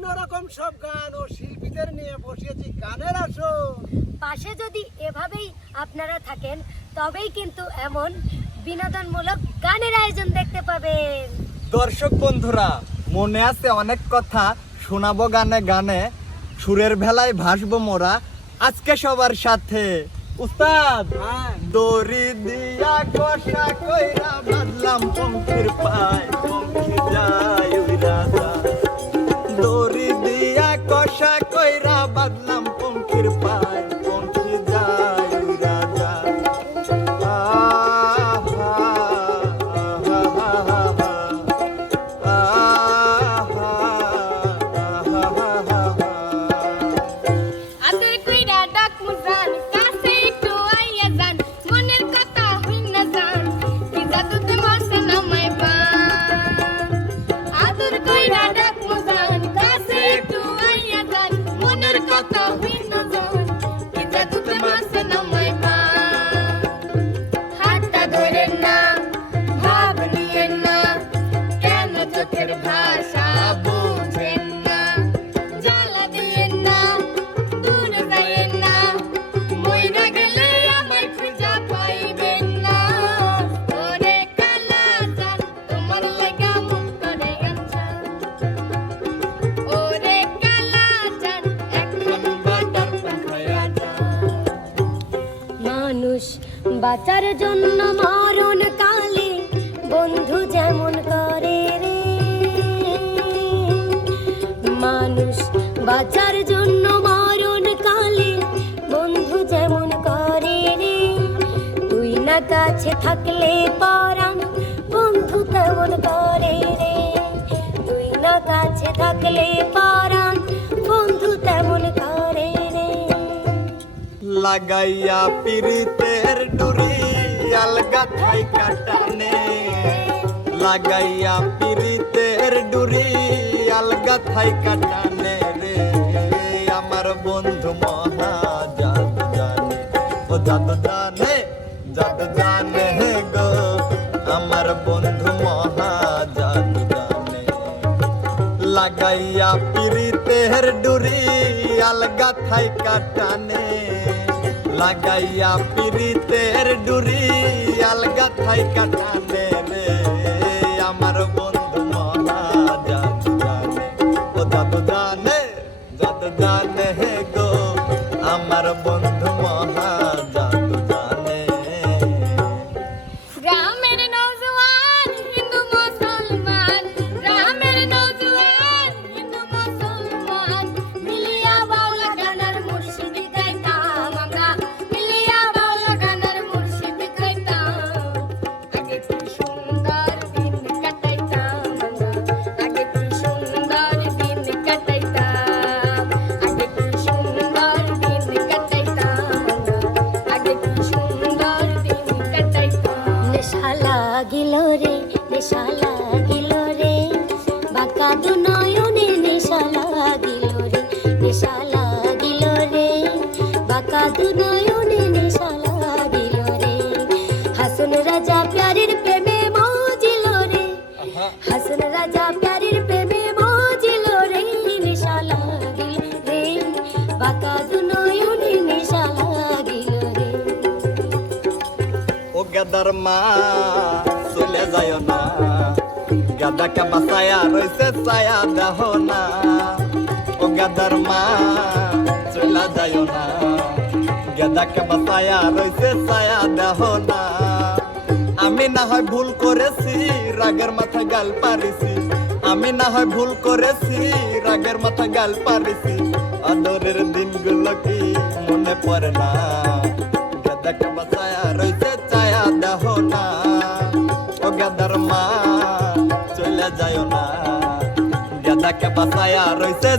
অন্যরকম সব গান ও শিল্পীদের নিয়ে বসিয়েছি গানের আসর। পাশে যদি এভাবেই আপনারা থাকেন তবেই কিন্তু এমন বিনোদনমূলক গানের আয়োজন দেখতে পাবেন। দর্শক বন্ধুরা মনে আছে অনেক কথা শোনাবো গানে গানে সুরের ভেলায় ভাসবো মোরা আজকে সবার সাথে। উস্তাদ হ্যাঁ। দড়ি দিয়া কষা কইরা বাঁধলাম পঙ্খির পায় পঙ্খি যায় উইরা যায়। দড়ি দিয়া কষা কইরা থাকলে পরাণ, বন্ধু তেমন করে রে। তুই না কাছে থাকলে পরাণ, বন্ধু তেমন করে রে। লাগাইয়া পিরিতের ডুরি আলগা থাই কাটানে। লাগাইয়া পিরিতের ডুরি আলগা থাই কাটানে রে। আমার বন্ধু মহা জাদু জানে ও জাদু জানে পিরিতের ডুরি আলগা থাই কাটানে লাগাইয়া পিরিতের ডুরি আলগা থাই কাটানে রে আমার গাদার মা চলে যায় না। গাদাকে বাসায়া রইছে ছায়া দেহ না ও গাদার মা চলে যায় না। গাদাকে বাসায়া রইছে ছায়া দেহ না আমি না হয় ভুল করেছি, রাগের মাথা গাল পারিছি আমি না হয় ভুল করেছি, রাগের মাথা গাল পারিছি আদরের দিনগুলো কি মনে পড়ে না? মা চলে যায় না। গাদাকে বাসায়া রইছে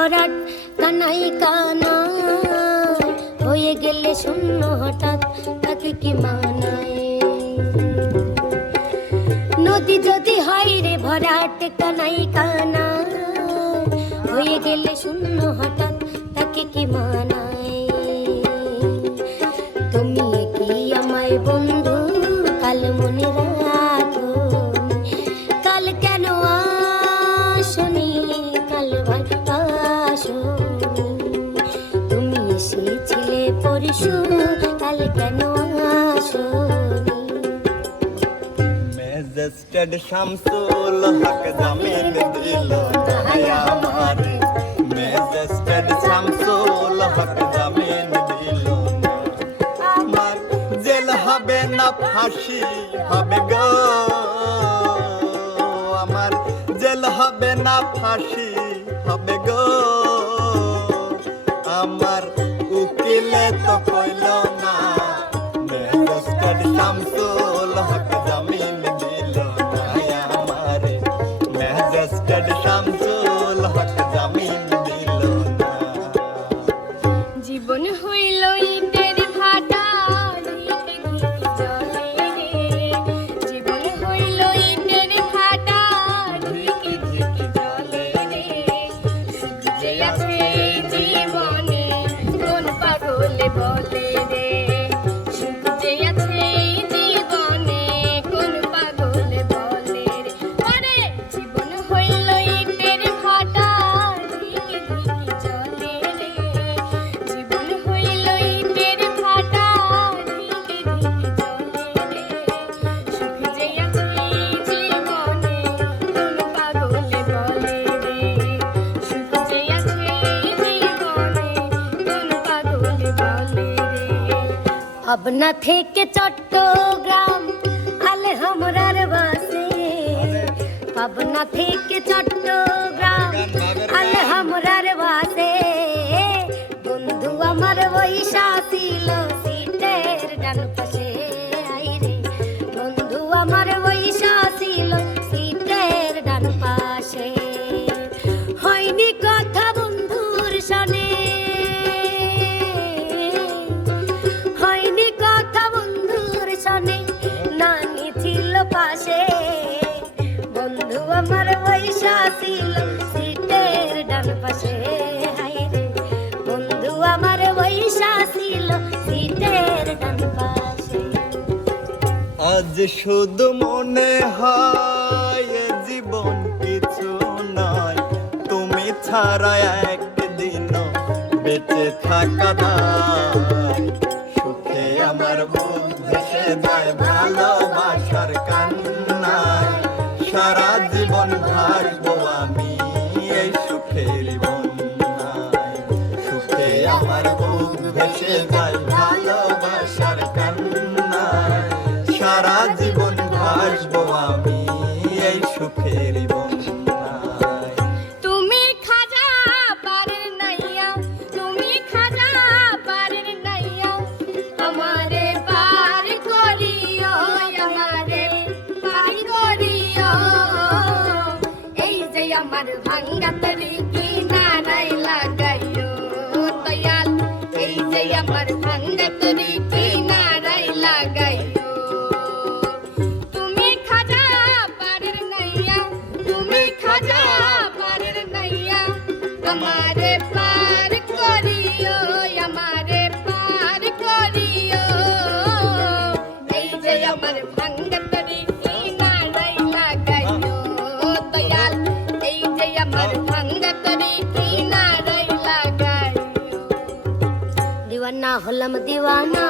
ভরাট কানাই কানা হয়ে গেলে শূন্য হঠাৎ তাকে কি মানায়? নদী যদি হয় রে ভরাট কানাই কানা হয়ে গেলে শূন্য হঠাৎ তাকে কি মানায়? রেজিস্টার্ড শামসুল হক জামিন দিল আমার। রেজিস্টার্ড শামসুল হক জামিন দিল আমার জেল হবে না, ফাঁসি হবে গো। আমার জেল হবে না, ফাঁসি হবে গো। আমার উকিলে তো পাবনা থেকে চট্টগ্রাম আলে হামরার বাসে পাবনা থেকে চট্টগ্রাম বসা সিটের ডান পাশে হাইরে বন্ধু আমার বৈশা ছিল সিটের ডান পাশে। আজ শুধু মনে হয় জীবন কিছু নাই তুমি ছাড়া একদিন বেঁচে থাকা দায় আমার ভাঙ্গা তরি কিনারাই লাগাই দিওয়ানা হলাম দিওয়ানা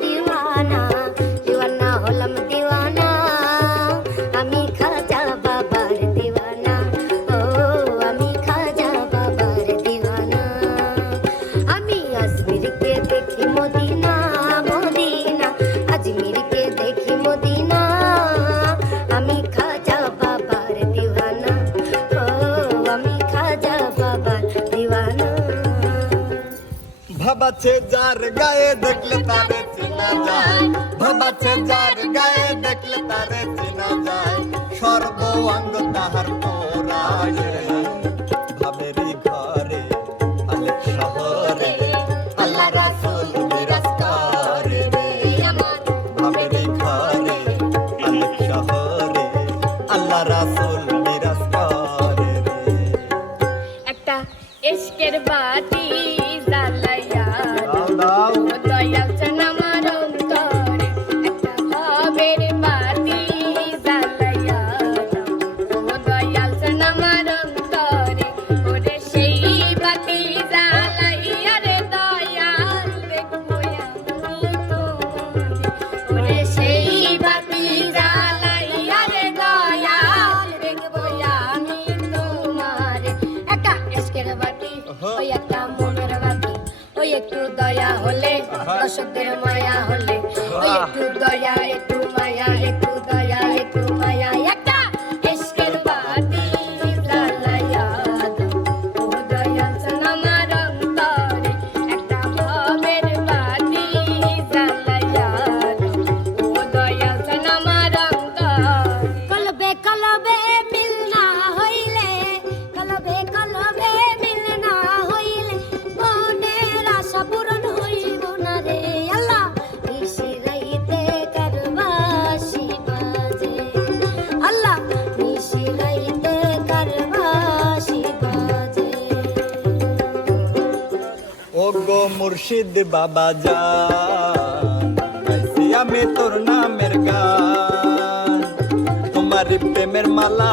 দিওয়ানা দিওয়ানা বাবাছে যার গায়ে দেখলে তারে চেনা যায়। বাবাছে যার গায়ে দেখলে তারে চেনা যায়। সর্ব অঙ্গ শহীদ বাবা যা। আমি তোর নামের গান। তোমার প্রেমের মালা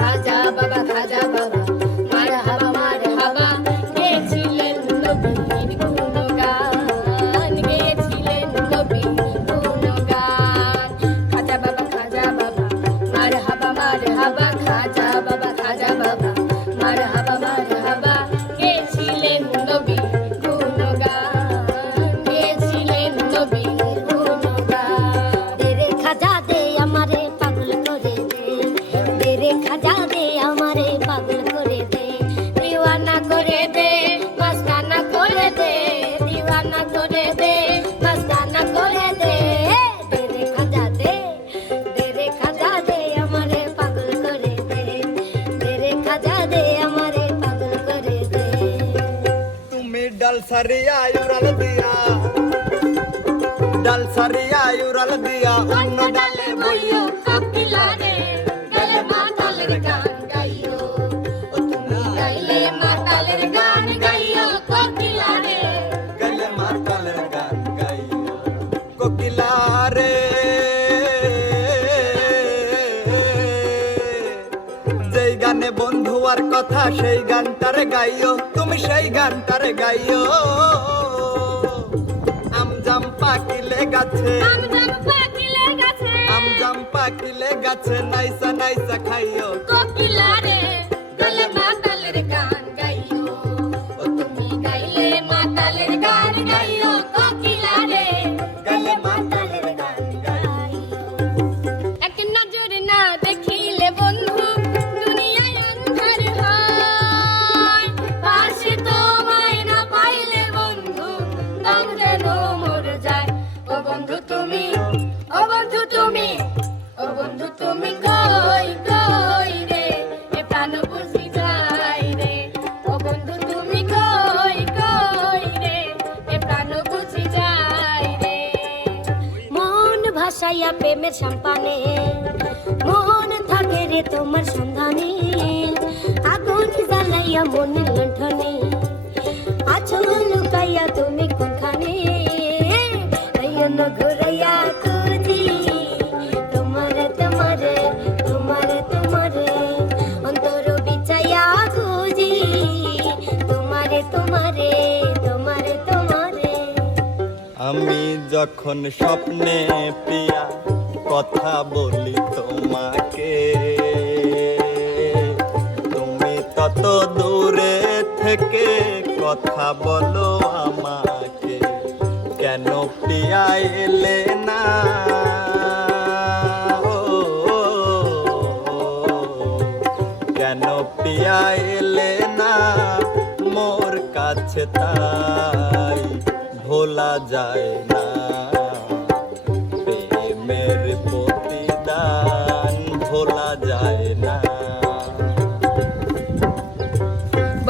సరియా యురల దియా డల్ సరియా యురల దియా ఉన్న డల్లే బొయ్యో కప్పిలారే డల్ మాటలర్ గాన్ గయ్యో ఉత్ని డల్లే మాటలర్ గాన్ గయ్యో కొక్కిలారే డల్ మాటలర్ గాన్ గయ్యో కొక్కిలారే যেই গানে বন্ধু আর কথা সেই গানটারে গাইও সেই গানটার গাইও। আমজাম পাকিলে গাছে। আমজাম পাকিলে গাছে। নাইসা নাইসা খাইও। কোকিলা রে তোমার সন্ধানে। আগুন জ্বালাইয়া মনের লণ্ঠনে। আছো লুকাইয়া তুমি কোনখানে? ঘুরাইয়া খুঁজি। তোমার তোমার তোমার তোমার। অন্তর বিচাইয়া খুঁজি। তোমারে তোমারে, তোমার তোমারে। আমি যখন স্বপ্নে পিয়া কথা বলি তোমাকে আগে কথা বলো আমাকে। কেন পিয়াই এলে না? কেন পিয়াই এলে না? মোর কাছে তাই ভোলা যায় না।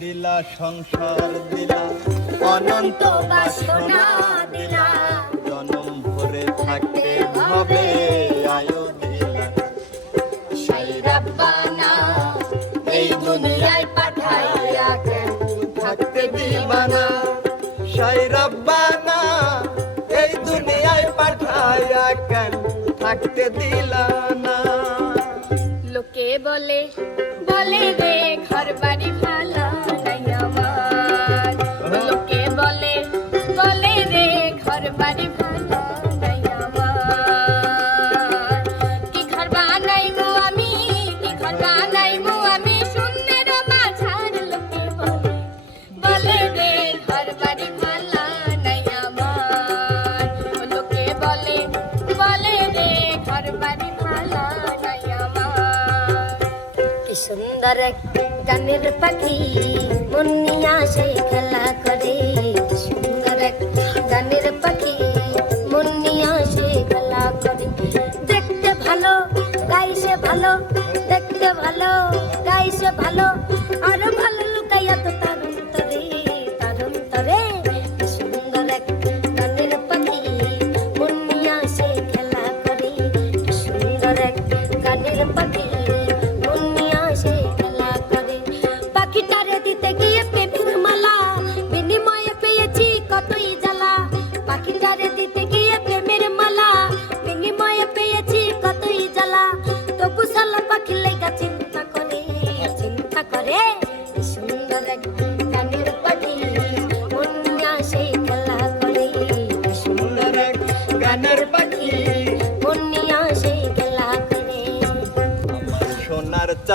দিলা, সংসার দিলা, অনন্ত বাসনা দিলা। জনম ভরে থাকতে হবে, আয়ু দিলা। সাই রাব্বানা, এই দুনিয়ায় পাঠাইয়া কেন থাকতে দিবানা। সাই পাঠায়া কেন থাকতে দিলা লোকে বলে বলে দে ঘর বাড়ি ভালা। কানের পাখি মন নিয়ে আসে খেলা করে।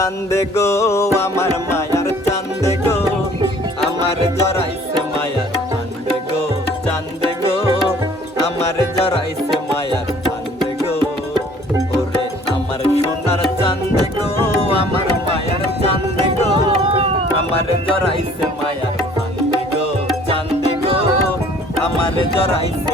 চান্দে গো, আমার মায়ার চান্দে গো, আমার জরাইছে মায়ার চান্দে গো চান্দে গো, আমার জরাইছে মায়ার চান্দে গো। ওরে আমার সোনার চান্দে গো, আমার মায়ার চান্দে গো, আমার জরাইছে মায়ার চান্দে গো চান্দে গো, আমার জরাইছে